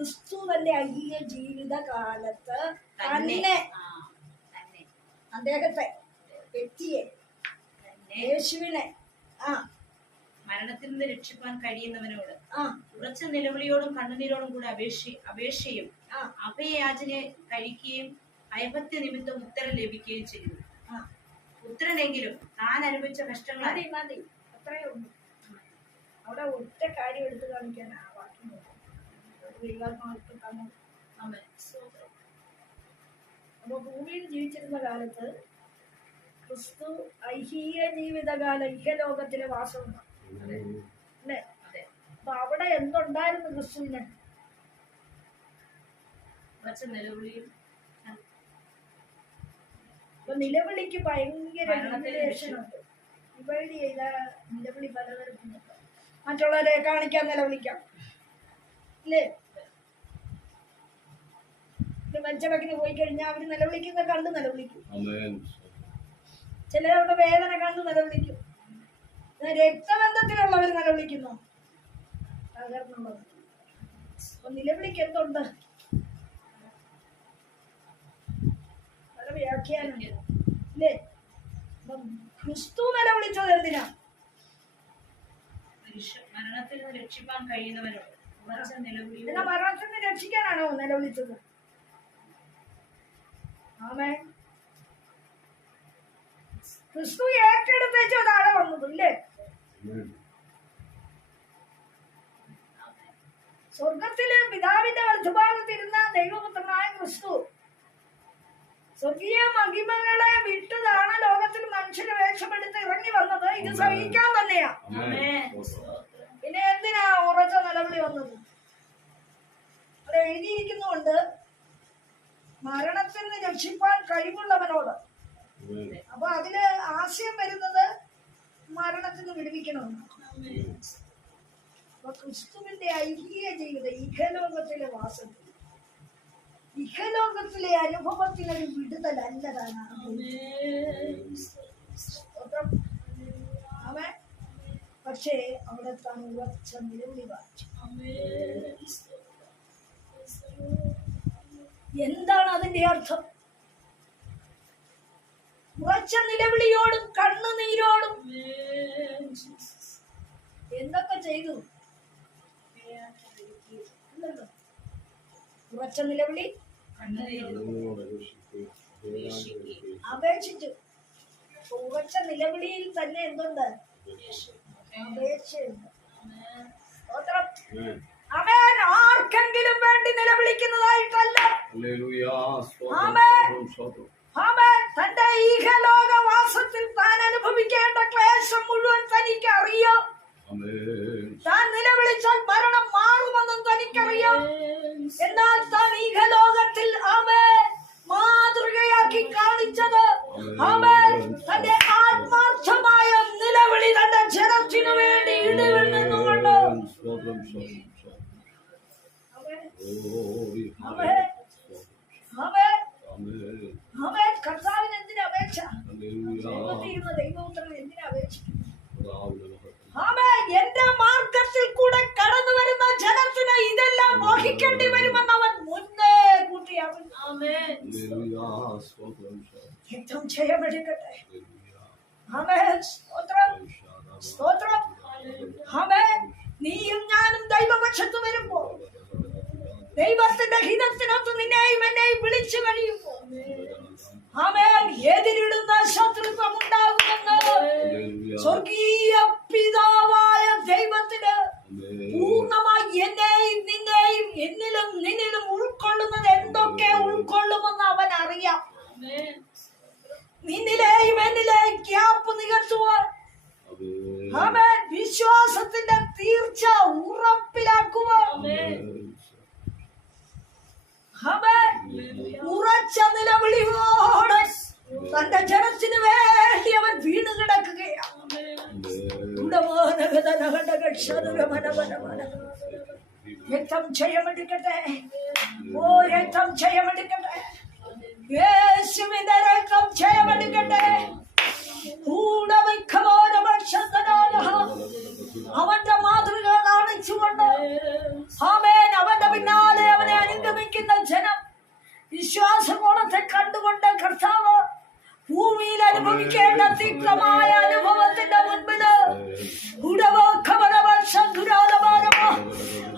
ക്രിസ്തു തന്റെ ഐഹിക ജീവിത കാലത്ത് തന്നെ അദ്ദേഹത്തെ വ്യക്തിയെ യേശുവിനെ മരണത്തിൽ നിന്ന് രക്ഷിപ്പാൻ കഴിയുന്നവനോട് ഉറച്ച നിലവിളിയോടും കണ്ണുനീരോടും കൂടെ അപേക്ഷയും അഭയയാചന കഴിക്കുകയും ഭയഭക്തി നിമിത്തം ഉത്തരം ലഭിക്കുകയും ചെയ്യുന്നു. ഉത്തരനെങ്കിലും താൻ അനുഭവിച്ച കഷ്ടങ്ങൾ അത്രയേ ഉള്ളൂ. അവിടെ ഒറ്റ കാര്യം എടുത്തു കാണിക്കാൻ അപ്പൊ ഭൂമിയിൽ ജീവിച്ചിരുന്ന കാലത്ത് ക്രിസ്തു ഐഹിക ജീവിതകാലം ഇഹലോകത്തിലെ വാസമുണ്ട് അല്ലേ? അപ്പൊ അവിടെ എന്തുണ്ടായിരുന്നു ക്രിസ്തുവിന്? അപ്പൊ നിലവിളിക്ക് ഭയങ്കര ലിമിറ്റേഷനുണ്ട്. ഡിവൈഡ് ചെയ്ത നിലവിളി പലതരത്തിലുണ്ട്. മറ്റുള്ളവരെ കാണിക്കാൻ നിലവിളിക്കാം അല്ലേ? മരിച്ചടക്കിന് പോയി കഴിഞ്ഞാൽ അവര് നിലവിളിക്കുന്ന കണ്ട് നിലവിളിക്കും. ചിലരുടെ വേദന കണ്ട് നിലവിളിക്കും. രക്തബന്ധത്തിലുള്ളവർ നിലവിളിക്കുന്നു. തകർന്നുള്ളത്. അപ്പൊ നിലവിളിക്ക് എന്തുണ്ട്? പല വ്യാഖ്യാനം അല്ലേ? ക്രിസ്തു നിലവിളിച്ചത് എന്തിനാ? മരണത്തിൽ നിന്ന് രക്ഷിക്കാൻ കഴിയുന്നവരോട്. മരണത്തിൽ നിന്ന് രക്ഷിക്കാനാണോ നിലവിളിച്ചത്? ആമേൻ. ക്രിസ്തു ഏറ്റെടുത്തേച്ച് താഴെ വന്നത് ഇല്ലേ? സ്വർഗത്തില് പിതാവിന്റെ വലതുഭാഗത്തിരുന്ന ദൈവപുത്രനായ ക്രിസ്തു സ്വർഗീയ മഹിമകളെ വിട്ടതാണ് ലോകത്തിൽ മനുഷ്യന് വേഷമെടുത്ത് ഇറങ്ങി വന്നത്. ഇത് സഹിക്കാൻ തന്നെയാ. പിന്നെ എന്തിനാ ഉറച്ച നിലവിളി വന്നത്? അത് എഴുതിയിരിക്കുന്നുണ്ട്, മരണത്തിൽ നിന്ന് രക്ഷിപ്പാൻ കഴിവുള്ളവനോട്. അപ്പൊ അതില് ആശയം വരുന്നത് മരണത്തിൽ നിന്ന് വിടുവിക്കണമെന്ന്. അപ്പൊ ക്രിസ്തുവിന്റെ ഐഹിക ജീവിതം ഇഹലോകത്തിലെ വാസത്തിൽ, ഇഹലോകത്തിലെ അനുഭവത്തിനൊരു വിടുതലല്ലതാണ്. അവൻ പക്ഷേ അവിടെ താൻ ഉറച്ച നിലവിളി വായിച്ചു. എന്താണ് അതിന്റെ അർത്ഥം? ഉറച്ച നിലവിളിയോടും കണ്ണുനീരോടും എന്തൊക്കെ ചെയ്തു? ഉറച്ച നിലവിളി അപേക്ഷിച്ചു. ഉറച്ച നിലവിളിയിൽ തന്നെ എന്തുണ്ട്? അപേക്ഷയുണ്ട്. അവൻ ആർക്കെങ്കിലും വേണ്ടി നിലവിളിക്കുന്നതായിട്ടല്ല. തന്റെ ഈഹലോകവാസത്തിൽ താൻ അനുഭവിക്കേണ്ട ക്ലേശം മുഴുവൻ തനിക്ക് അറിയാം. താൻ നിലവിളിച്ചാൽ മരണം മാറുമെന്നും തനിക്കറിയാം. എന്നാൽ താൻ ഈഹലോകത്തിൽ മാതൃകയാക്കി കാണിച്ചത് തന്റെ ആത്മാർത്ഥമായ നിലവിളി തന്റെ ജനത്തിനു വേണ്ടി ഇടിവിൽ നിന്നുകൊണ്ട് കർത്താവിന് എന്തിനാ അപേക്ഷ? ദൈവപുത്രൻ എന്തിനാ അപേക്ഷിക്കുന്നത്? എന്റെ മാർഗത്തിൽ കൂടെ കടന്നു വരുന്ന ജനത്തിന് ഇതെല്ലാം വഹിക്കേണ്ടി വരുമെന്ന് അവൻ മുന്നേ കൂട്ടി. യുദ്ധം ചെയ്യപ്പെടുകട്ടെ. സ്തോത്രം. നീയും ഞാനും ദൈവപക്ഷത്ത് വരുമ്പോ, ദൈവത്തിന്റെ ഹിതത്തിനൊത്ത് നിന്നെയും എന്നെയും വിളിച്ചു കഴിയുമ്പോ എതിരിടുന്ന ശത്രുത്വം ഉണ്ടാകുമെന്ന് സ്വർഗീയ പിതാവായ ദൈവത്തിന് പൂർണ്ണമായി എന്നെയും നിന്നെയും എന്നിലും നിന്നിലും ഉൾക്കൊള്ളുന്നത് എന്തൊക്കെ ഉൾക്കൊള്ളുമെന്ന് അവൻ അറിയാം. നിന്നിലെയും എന്നിലെയും ഗ്യാപ്പ് നികത്തുവാൻ വിശ്വാസത്തിന്റെ തീർച്ച ഉറപ്പിലാക്കുവാൻ ഉറച്ച നിലവിളിയോടെ തന്റെ ജനത്തിന് വേണ്ടി അവൻ വീണ് കിടക്കുകയാണ്. രക്തം ജയമെടുക്കട്ടെ. ഓ രക്തം ജയമെടുക്കട്ടെ. യേശുവിന്റെ രക്തം ജയമെടുക്കട്ടെ. അവന്റെ മാതൃക കാണിച്ചുകൊണ്ട് അവന്റെ പിന്നാലെ നിലവിളിക്കുന്ന ജനം വിശ്വാസകോണത്തെ കണ്ടുകൊണ്ട് കർത്താവ് ഭൂമിയിൽ അനുഭവിക്കേണ്ട തീക്ഷ്ണമായ അനുഭവത്തിന്റെ മുൻപില്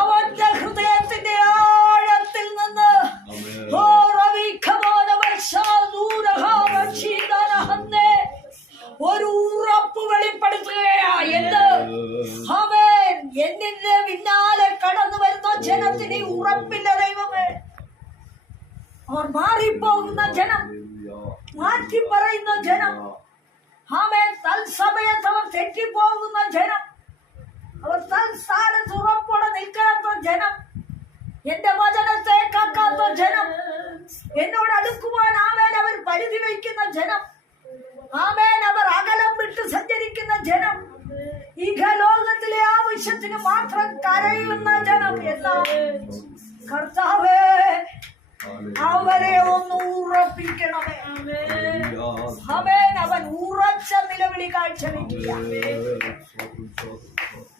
അവന്റെ ഹൃദയത്തിന്റെ ആഴത്തിൽ നിന്ന് ഒരു ഉറപ്പ് വെളിപ്പെടുത്തുകയാ. എന്ത്? അവൻ എന്നിന്റെ പിന്നാലെ കടന്നു വരുന്ന ജനത്തിന് ഉറപ്പില്ല ദൈവമേ. അവർ മാറിപ്പോകുന്ന ജനം, മാറ്റി പറയുന്ന ജനം, അവൻ തൽസമയത്ത് അവർ തെറ്റിപ്പോകുന്ന ജനം, അവർ തൽസ്ഥാനത്ത് ഉറപ്പോടെ നിൽക്കാത്ത ജനം, എന്റെ വചനത്തെ കാക്കാത്ത ജനം, എന്നോട് അടുക്കുവാൻ അവർ പരിധി വയ്ക്കുന്ന ജനം, അവർ അകലം വിട്ട് സഞ്ചരിക്കുന്ന ജനം, ലോകത്തിലെ ആവശ്യത്തിന് മാത്രം കരയുന്ന ജനം. എന്നാൽ കർത്താവേ, അവരെ ഒന്ന് ഉറപ്പിക്കണമേ. അവൻ ഉറച്ച നിലവിളി കാഴ്ചവെക്കുക.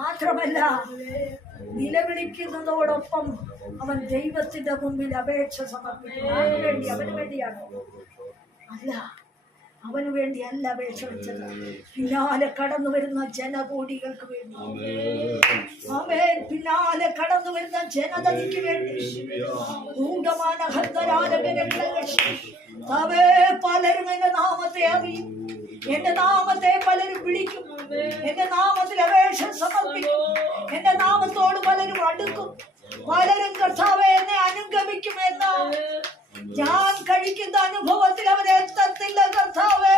മാത്രമല്ല, നിലവിളിക്കുന്നതോടൊപ്പം അവൻ ദൈവത്തിന്റെ മുമ്പിൽ അപേക്ഷ സമർപ്പിക്കും. അവന് വേണ്ടിയാണ്, അല്ല, അവന് വേണ്ടിയല്ല അപേക്ഷ വെച്ചത്, പിന്നാലെ കടന്നു വരുന്ന ജനകോടികൾക്ക് വേണ്ടി. അവൻ പിന്നാലെ കടന്നു വരുന്ന ജനതയ്ക്ക് വേണ്ടി. പലരും എന്റെ നാമത്തെ അറിയും, എന്റെ നാമത്തെ പലരും വിളിക്കും, എന്റെ നാമത്തിൽ അപേക്ഷ സമർപ്പിക്കും, എന്റെ നാമത്തോട് പലരും അടുക്കും, പലരും കർത്താവേ എന്നെ അനുഗമിക്കുമെന്ന്. ഞാൻ കഴിക്കുന്ന അനുഭവത്തിൽ അവരെ എത്തത്തില്ല കർത്താവേ.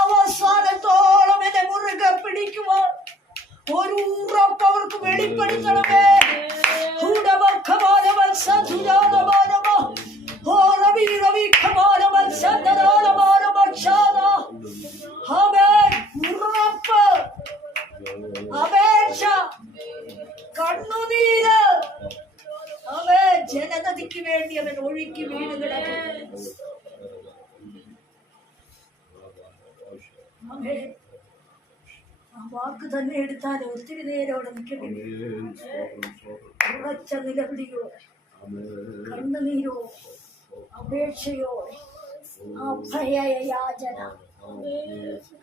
അവസാനത്തോളം എന്നെ മുറുകെ പിടിക്കുവാൻ ഒരു ഉറപ്പ് അവർക്ക് വെളിപ്പെടുത്തണമേ. ഉറപ്പ്, അപേക്ഷ, കണ്ണുനീര് ജനതയ്ക്ക് വേണ്ടി അവൻ ഒഴുക്കി വീടുകളെ. ആ വാക്ക് തന്നെ എടുത്താൽ ഒത്തിരി നേരം അവിടെ നിൽക്കേണ്ടി. ഉറച്ച നിലവിളിയോടെ, കണ്ണുനീരോ, അപേക്ഷയോടെ, അഭയയാചന.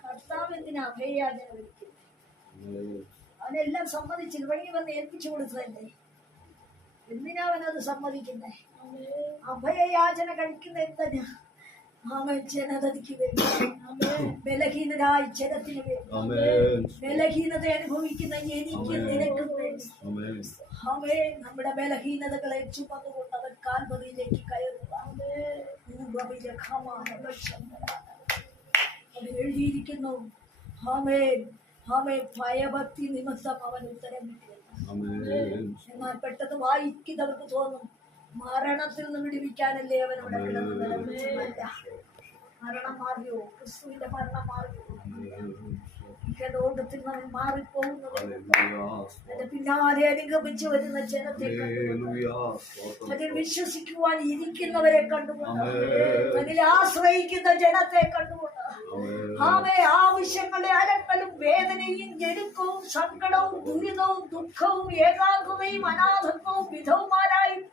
കർത്താവിന് അഭയയാചന വിളിക്കും. അവനെല്ലാം സമ്മതിച്ചില്ല, വഴി വന്ന് ഏൽപ്പിച്ചു കൊടുത്തതല്ലേ. എന്തിനാ അവനത് സമ്മതിക്കുന്നേ? അഭയയാചന കഴിക്കുന്ന എന്തിനാ? അവൻ ജനതയ്ക്ക് വേണ്ടി, ബലഹീനരായ ജനത്തിന് വേണ്ടി, ബലഹീനത അനുഭവിക്കുന്ന എനിക്ക് നിനക്കും വേണ്ടി. അവൻ നമ്മുടെ ബലഹീനതകളെ ചുമന്നുകൊണ്ട് അവൻ കാൽവരിയിലേക്ക് കയറുക. അത് എഴുതിയിരിക്കുന്നു. ഭയഭക്തി നിമിത്തം അവൻ ഉത്തരം കിട്ടി. എന്നാൽ പെട്ടെന്ന് വായിക്കുന്നവർക്ക് തോന്നും മരണത്തിൽ നിന്ന് വിടുവിക്കാനല്ലേ അവൻ അവിടെ കിടന്നത്. മരണം മാറിയോ? ക്രിസ്തുവിന്റെ മരണം മാറിയോ? ലോകത്തിൽ നിന്ന് മാറിപ്പോകുന്നത് എന്റെ പിന്നാലെ അനുഗമിച്ചു വരുന്ന ജനത്തെ അതിൽ വിശ്വസിക്കുവാൻ ഇരിക്കുന്നവരെ കണ്ടുകൊണ്ട്, അതിൽ ആശ്രയിക്കുന്ന ജനത്തെ കണ്ടുകൊണ്ട്, ആവശ്യങ്ങളുടെ അലക്കലും വേദനയും ഞെരുക്കവും സങ്കടവും ദുരിതവും ദുഃഖവും ഏകാന്തതയും അനാഥത്വവും വിധവുമാരായും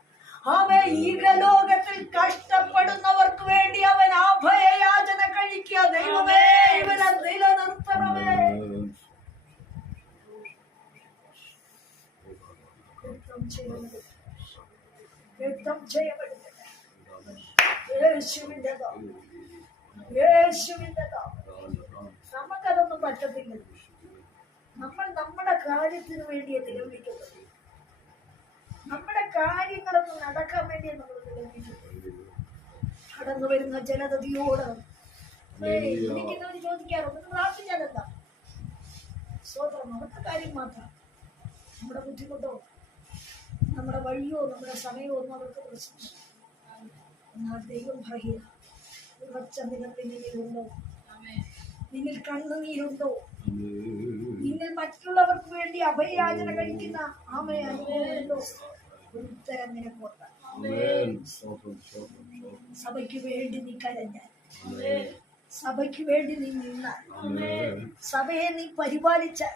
ഈകലോകത്തിൽ കഷ്ടപ്പെടുന്നവർക്ക് വേണ്ടി അവൻ അഭയയാചന കഴിക്കുക. ദൈവമേ, ഇവരെ നിലനിർത്തണമേ. യുദ്ധം ചെയ്യപ്പെടുന്നത് യേശുവിന്റെ നമുക്കതൊന്നും പറ്റത്തില്ല. നമ്മൾ നമ്മുടെ കാര്യത്തിന് വേണ്ടിയേ നിലവിളിക്കുന്നത്. നമ്മുടെ കാര്യങ്ങളൊന്നും നടക്കാൻ വേണ്ടിയേ നമ്മൾ നിലവിളിക്കുന്നത്. കടന്നു വരുന്ന ജനതയോട് എനിക്കിന്നവർ ചോദിക്കാറുണ്ട്, പ്രാർത്ഥിച്ചാലെന്താ? സ്വതന്ത്രം അവരുടെ കാര്യം മാത്രം. നമ്മുടെ ബുദ്ധിമുട്ടോ നമ്മുടെ വഴിയോ നമ്മുടെ സമയമോ ഒന്നും അവർക്ക് പ്രശ്നമില്ല. എന്നാൽ ദൈവം പറയുക, ഉറച്ച നിലവിൽ നിന്നിലുണ്ടോ? നിന്നിൽ കണ്ണുനീരുണ്ടോ? നിങ്ങൾ മറ്റുള്ളവർക്ക് വേണ്ടി അഭയയാചന കഴിക്കുന്ന അനുഭവമുണ്ടോ? ഉത്തരം നിനക്കുണ്ട്. സഭയ്ക്ക് വേണ്ടി നീ കരഞ്ഞാൽ, സഭയ്ക്ക് വേണ്ടി നീ നിന്നാൽ, സഭയെ നീ പരിപാലിച്ചാൽ,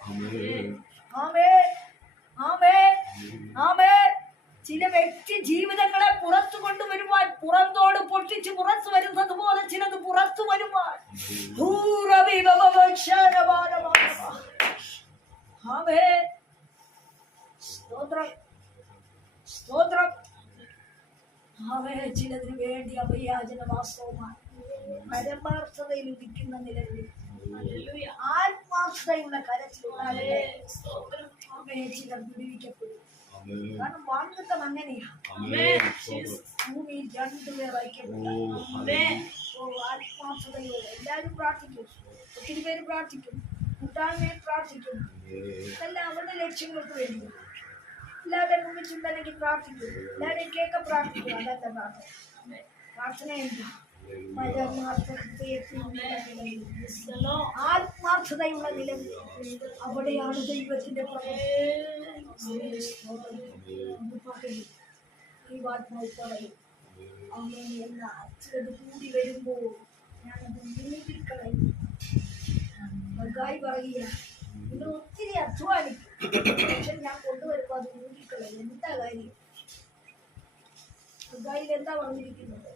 ചില വ്യക്തി ജീവിതങ്ങളെ പുറത്തു കൊണ്ടുവരുവാൻ പുറത്തോട് പൊട്ടിച്ച് പുറത്തു വരുന്നത് പോലെ ചിലത് പുറത്തു വരുവാൻ സ്തോത്രം. ചിലതിന് വേണ്ടി അഭയാചന വാസ്തവമാണ്. പരമാർത്ഥതയിൽ ഉദിക്കുന്ന നിലവിൽ ആത്മാർത്ഥതയുള്ള കരച്ചിലുള്ള ചിലർ വിടുവിക്കപ്പെടും. കാരണം വാഗ്ദത്തം അങ്ങനെയാണ്. ഭൂമിയിൽ രണ്ടുപേർ ഐക്യപ്പെടും. ആത്മാർത്ഥതയോടെ എല്ലാവരും പ്രാർത്ഥിക്കും. ഒത്തിരി പേര് പ്രാർത്ഥിക്കും, കൂട്ടായ്മയിൽ പ്രാർത്ഥിക്കും. ഇതെല്ലാം അവരുടെ ലക്ഷ്യങ്ങൾക്ക് വേണ്ടി. എല്ലാവരും ഒന്നിച്ചുണ്ടെങ്കിൽ പ്രാർത്ഥിക്കും, എല്ലാവരെയും കേൾക്ക പ്രാർത്ഥിക്കും. അതല്ല പ്രാർത്ഥന. പ്രാർത്ഥന എന്താ? ആത്മാർത്ഥതയുള്ള നിലവിൽ അവിടെയാണ് ദൈവത്തിന്റെ പറയും. അങ്ങനെ ചിലത് കൂടി വരുമ്പോൾ ഞാനത് മൂടിക്കളയും. പറയുക, നിങ്ങൾ ഒത്തിരി അധ്വാനിക്കും, പക്ഷെ ഞാൻ കൊണ്ടുവരുമ്പോൾ അത് മൂടിക്കളയും. എന്താ കാര്യം? എന്താ പറഞ്ഞിരിക്കുന്നത്?